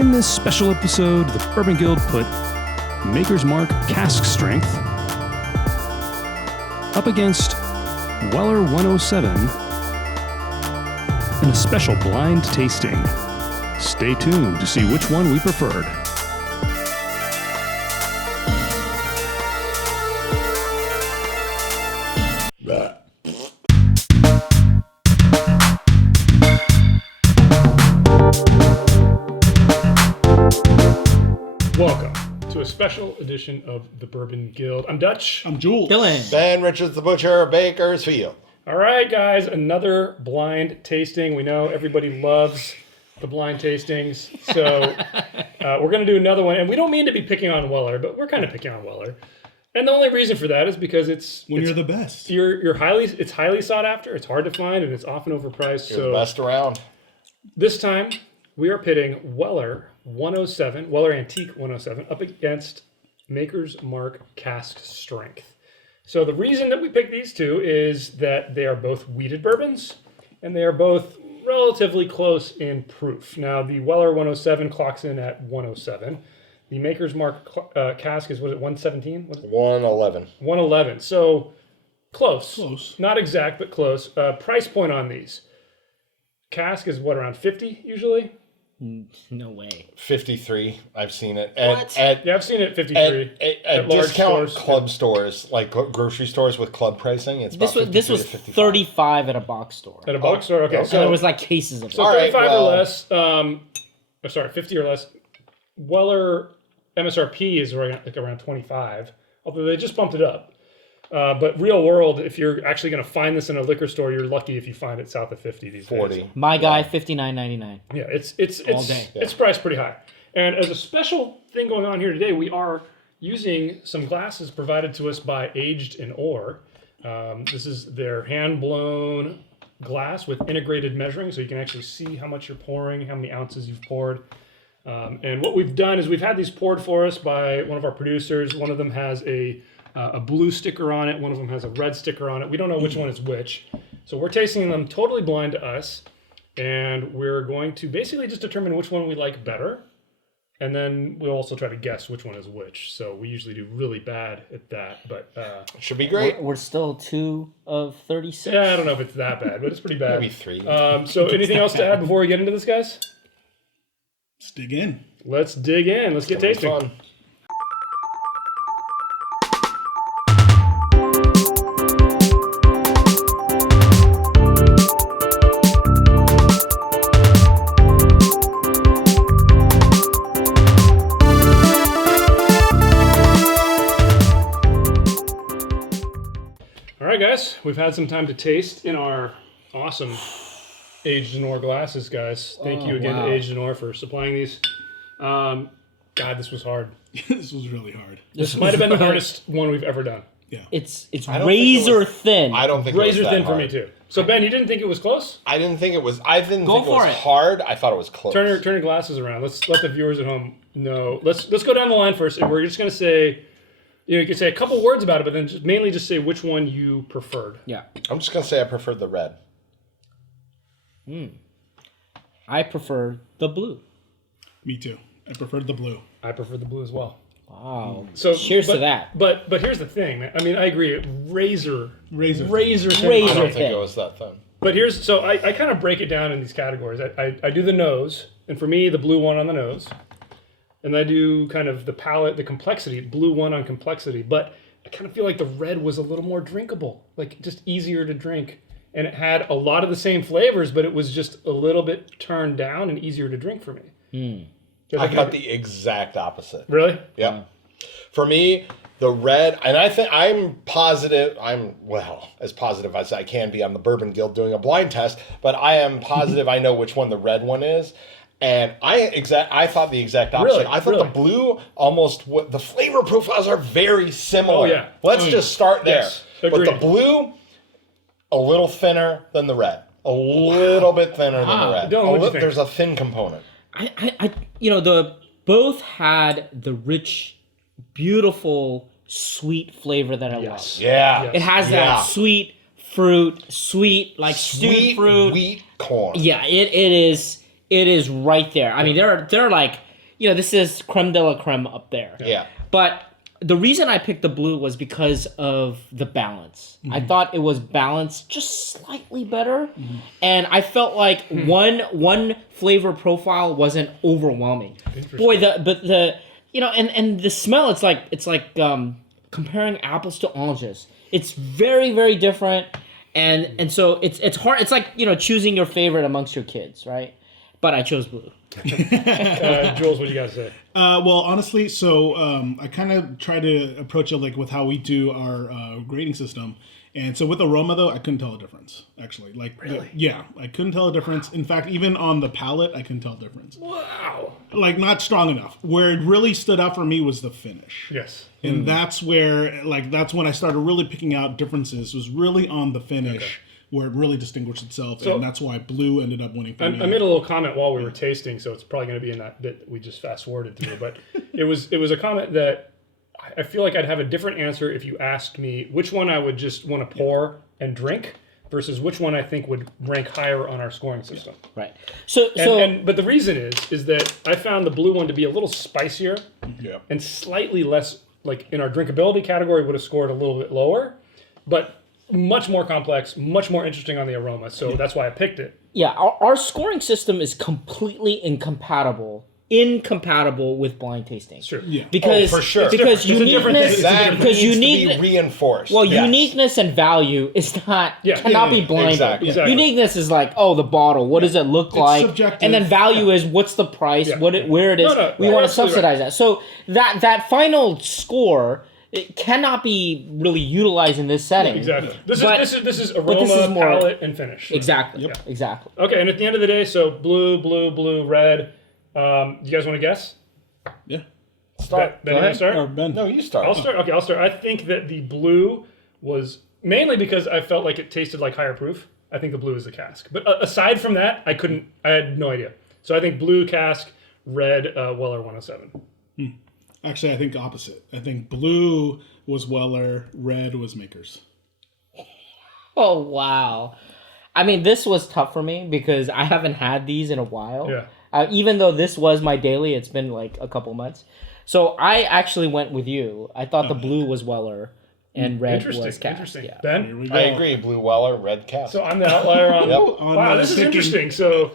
In this special episode, the Bourbon Guild put Maker's Mark Cask Strength up against Weller 107 in a special blind tasting. Stay tuned to see which one we preferred. Welcome to a special edition of the Bourbon Guild. I'm Dutch. I'm Jules. Dylan. Ben Richards the Butcher, Bakersfield. All right, guys, another blind tasting. We know everybody loves the blind tastings, so we're going to do another one. And we don't mean to be picking on Weller, but we're kind of picking on Weller. And the only reason for that is because You're the best. It's highly sought after. It's hard to find, and it's often overpriced. You're the best around. This time, we are pitting Weller 107, Weller Antique 107, up against Maker's Mark Cask Strength. So the reason that we picked these two is that they are both wheated bourbons, and they are both relatively close in proof. Now, the Weller 107 clocks in at 107. The Maker's Mark Cask is, 117? 111. 111. So close. Close. Not exact, but close. Price point on these. Cask is around 50 usually? No way. 53. I've seen it. What? Yeah, I've seen it 53. At large discount stores. club stores, like grocery stores with club pricing, it's about This was 53 to 55. 35 at a box store. At a box store? Okay. okay. So there was like cases of it. So All right, 35 well- or less, 50 or less. Weller MSRP is around 25, although they just bumped it up. But real world, if you're actually going to find this in a liquor store, you're lucky if you find it south of 50 these 40. days. My guy, $59.99. Yeah, All day. it's priced pretty high. And as a special thing going on here today, we are using some glasses provided to us by Aged in Ore. This is their hand-blown glass with integrated measuring, so you can actually see how much you're pouring, how many ounces you've poured. And what we've done is we've had these poured for us by one of our producers. One of them has a blue sticker on it. One of them has a red sticker on it. We don't know which one is which. So we're tasting them totally blind to us. And we're going to basically just determine which one we like better. And then we'll also try to guess which one is which. So we usually do really bad at that. But Should be great. We're still 2 of 36. yeah, I don't know if it's that bad, but it's pretty bad. Maybe 3. So anything else to add before we get into this, guys? Let's dig in. Let's dig in. Let's get It'll be tasting. fun. All right, guys, we've had some time to taste in our awesome Aged in Ore glasses, guys. Thank you again wow. to Aged in Ore for supplying these. God, this was hard. This was really hard. This might have been the hardest one we've ever done. It's don't think it razor was- thin. I don't think Razor it was thin that for hard. me, too. So, Ben, you didn't think it was close? I didn't think it was. I didn't Go think it for was it. hard. I thought it was close. Turn your glasses around. Let's let the viewers at home know. Let's go down the line first, and we're just going to say, you can say a couple words about it, but then mainly just say which one you preferred. Yeah. I'm just gonna say I preferred the red. I prefer the blue. Me too. I preferred the blue. I prefer the blue as well. Wow. So Cheers but, to that. But here's the thing. I mean, I agree. Razor thin. Razor I don't think thin. it was that thin. But I kind of break it down in these categories. I do the nose, and for me, the blue one on the nose. And I do kind of the palate, the complexity, blue one on complexity. But I kind of feel like the red was a little more drinkable, like just easier to drink. And it had a lot of the same flavors, but it was just a little bit turned down and easier to drink for me. I got the exact opposite. Really? Yep. For me, the red, and I think I'm positive, as positive as I can be on the Bourbon Guild doing a blind test, but I am positive I know which one the red one is. And I thought the exact opposite. Really? I thought Really? the blue the flavor profiles are very similar. Oh, yeah. Let's just start there. Yes. But the Agreed. blue, a little thinner than the red. A little bit thinner than the red. Dylan, what'd you think? There's a thin component. Both had the rich, beautiful, sweet flavor that I love. Yeah. Yes. It has that sweet fruit, sweet stewed Sweet fruit. wheat corn. Yeah, it is right there. I mean, they're like this is creme de la creme up there. Yeah. But the reason I picked the blue was because of the balance. I thought it was balanced just slightly better, and I felt like one flavor profile wasn't overwhelming. Boy, the and the smell, it's like comparing apples to oranges. It's very, very different, and so it's hard. It's like choosing your favorite amongst your kids, right? But I chose blue. Jules, what do you guys say? Well, honestly, so I kind of try to approach it like with how we do our grading system. And so with aroma, though, I couldn't tell a difference, actually. Like, Really? Yeah, I couldn't tell a difference. In fact, even on the palate, I couldn't tell a difference. Wow. Like, not strong enough. Where it really stood out for me was the finish. Yes. And that's where, that's when I started really picking out differences, was really on the finish. Where it really distinguished itself, and that's why blue ended up winning for me. I made a little comment while we were tasting, so it's probably going to be in that bit that we just fast forwarded through. But it was a comment that I feel like I'd have a different answer if you asked me which one I would just want to pour and drink versus which one I think would rank higher on our scoring system. Right. But the reason is that I found the blue one to be a little spicier and slightly less, like in our drinkability category, would have scored a little bit lower, but much more complex, much more interesting on the aroma. So that's why I picked it. Yeah, our scoring system is completely incompatible with blind tasting. Sure. Yeah. Because for sure. because It's a different uniqueness thing. That because needs unique to be reinforced. well Yes. uniqueness and value is not cannot be blinded. Exactly. Uniqueness is like, oh, the bottle, what does it look like? subjective. And then value is what's the price, Yeah. where it is. No, we you're want to absolutely subsidize that. So that final score, it cannot be really utilized in this setting. Exactly. This is aroma, this is more- palate, and finish. Exactly. Yep. Exactly. Okay, and at the end of the day, so blue, red. You guys want to guess? Yeah. Start. Ben, you want to start? Or Ben. No, you start. I'll start. Okay, I'll start. I think that the blue was mainly because I felt like it tasted like higher proof. I think the blue is the cask. But aside from that, I had no idea. So I think blue cask, red Weller 107. Actually, I think opposite. I think blue was Weller, red was Makers. Oh wow. I mean, this was tough for me because I haven't had these in a while. Yeah. Even though this was my daily, it's been like a couple months. So I actually went with you. I thought the blue was Weller and red was Cask. Interesting. Yeah. Ben? Here we go. I agree. Blue Weller, red cask. So I'm the outlier on. Yep. Wow, this is picking. interesting. So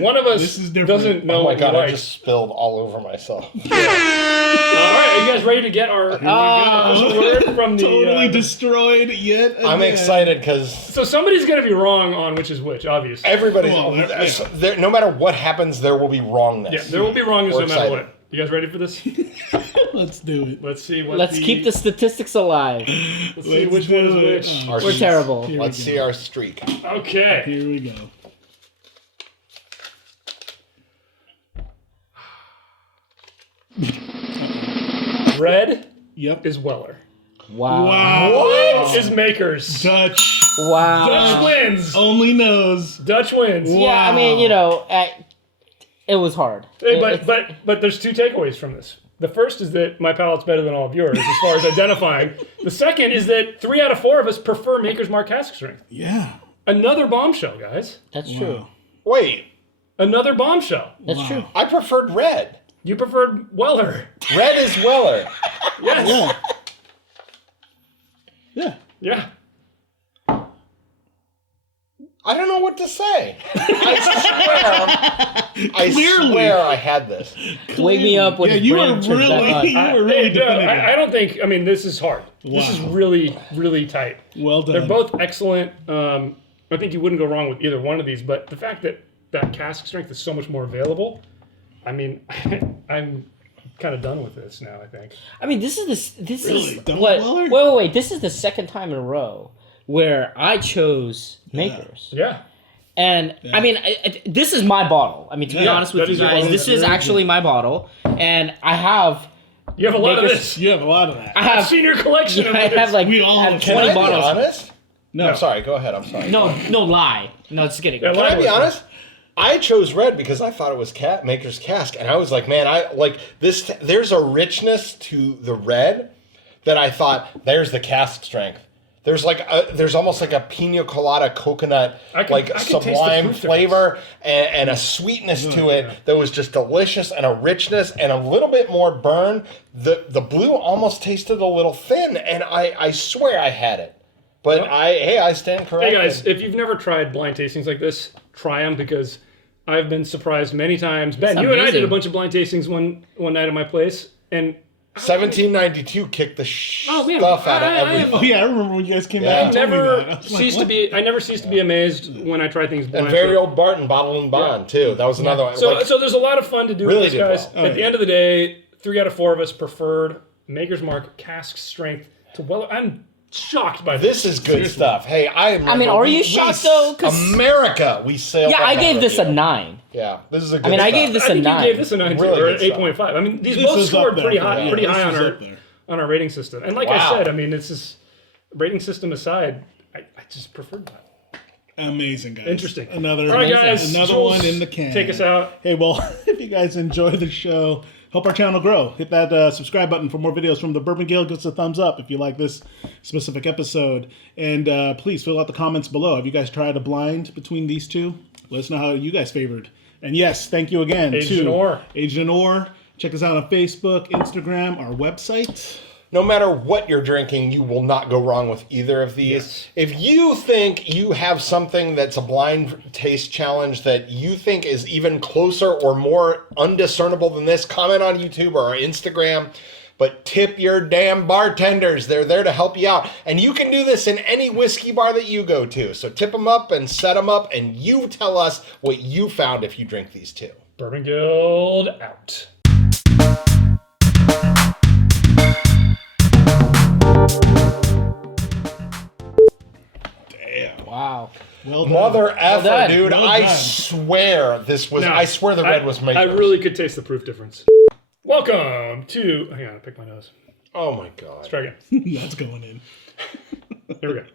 one of us This is different. doesn't know Oh my what god! we I like. just spilled all over myself. All right, are you guys ready to get our word from the? Totally destroyed yet again. I'm excited because So somebody's going to be wrong on which is which, obviously. everybody's. Well, no matter what happens, there will be wrongness. Yeah, there will be wrongness We're no matter excited. what. You guys ready for this? Let's do it. Let's see what. Let's keep the statistics alive. Let's see Let's which one is do it. which. Our We're s- terrible. Here Let's we see go. our streak. Okay. Here we go. Red Yep. is Weller. Wow. Wow. What is Makers? Dutch Wow. Dutch wins. only knows. Dutch wins. Yeah, I mean, it was hard. Hey, but there's two takeaways from this. The first is that my palate's better than all of yours as far as identifying. The second is that 3 out of 4 of us prefer Maker's Mark cask strength. Yeah. Another bombshell, guys. That's true. Wait, Another bombshell. That's true. I preferred red. You preferred Weller. Red is Weller. Yes. Yeah. Yeah. Yeah. I don't know what to say. I Clearly. swear I had this. Wake me up when Yeah, his you brain were turns back on. really, you were really Hey, no, definitive. I don't think. I mean, this is hard. This is Wow. really, really tight. Well done. They're both excellent. I think you wouldn't go wrong with either one of these. But the fact that cask strength is so much more available, I mean, I'm kind of done with this now. I think. I mean, this Really? is Don't what? Weller? Wait. This is the second time in a row where I chose Makers. Yeah. And I mean, this is my bottle. I mean, to be Yeah, honest with that you is your guys, bottle. this is Very actually my bottle, and I have You have a lot of Makers- this. You have a lot of that. I I've have seen your collection. I of this. have like We all I have have Can 20 I be bottles. honest? No. I'm sorry. Go ahead. I'm sorry. No lie. No, just kidding. Yeah, Can I be Language. honest? I chose red because I thought it was Maker's Cask, and I was like, man, I like this. There's a richness to the red that I thought there's the cask strength. There's there's almost like a pina colada coconut, I can taste the sublime fruit flavor and a sweetness to it that was just delicious, and a richness and a little bit more burn. The blue almost tasted a little thin, and I swear I had it. But I stand corrected. Hey guys, if you've never tried blind tastings like this, try them, because I've been surprised many times. Ben, you and I did a bunch of blind tastings one night at my place, and 1792 kicked the stuff out of everything. Oh yeah, I remember when you guys came back. I never ceased to be amazed when I try things blind. And very old Barton, Bottle and Bond, too. That was another one. So there's a lot of fun to do Really with this, did guys. well. At the end of the day, 3 out of 4 of us preferred Maker's Mark Cask strength to I'm shocked by This is good stuff. Hey, I mean, are you shocked, though? 'Cause- America, we sailed. Yeah, I gave this a 9. Yeah, this is a good I gave this I a think 9. you gave this a 9 Really or an good stuff. 8.5. I mean, these This both is scored up there. pretty high, Yeah, pretty this high is up there. on our rating system. And like I Wow. said, I mean, it's just rating system aside, I just preferred that. Amazing, guys. Interesting. Another All right, guys. another Jules, one in the can. take us out. Hey, well, if you guys enjoy the show, help our channel grow. Hit that subscribe button for more videos from the Bourbon Guild. Give us a thumbs up if you like this specific episode. And please fill out the comments below. Have you guys tried a blind between these two? Let us know how you guys favored. And yes, thank you again Aged to in Ore. Aged in Ore. Check us out on Facebook, Instagram, our website. No matter what you're drinking, you will not go wrong with either of these. Yes. If you think you have something that's a blind taste challenge that you think is even closer or more undiscernible than this, comment on YouTube or our Instagram. But tip your damn bartenders. They're there to help you out. And you can do this in any whiskey bar that you go to. So tip them up and set them up, and you tell us what you found if you drink these two. Bourbon Guild out. Damn. Wow. Well done. Mother effer, done. dude. Well I done. swear this was. I swear the red was made. I really could taste the proof difference. Welcome to. Hang on, I picked my nose. Oh my god. Let's try again. That's going in. Here we go.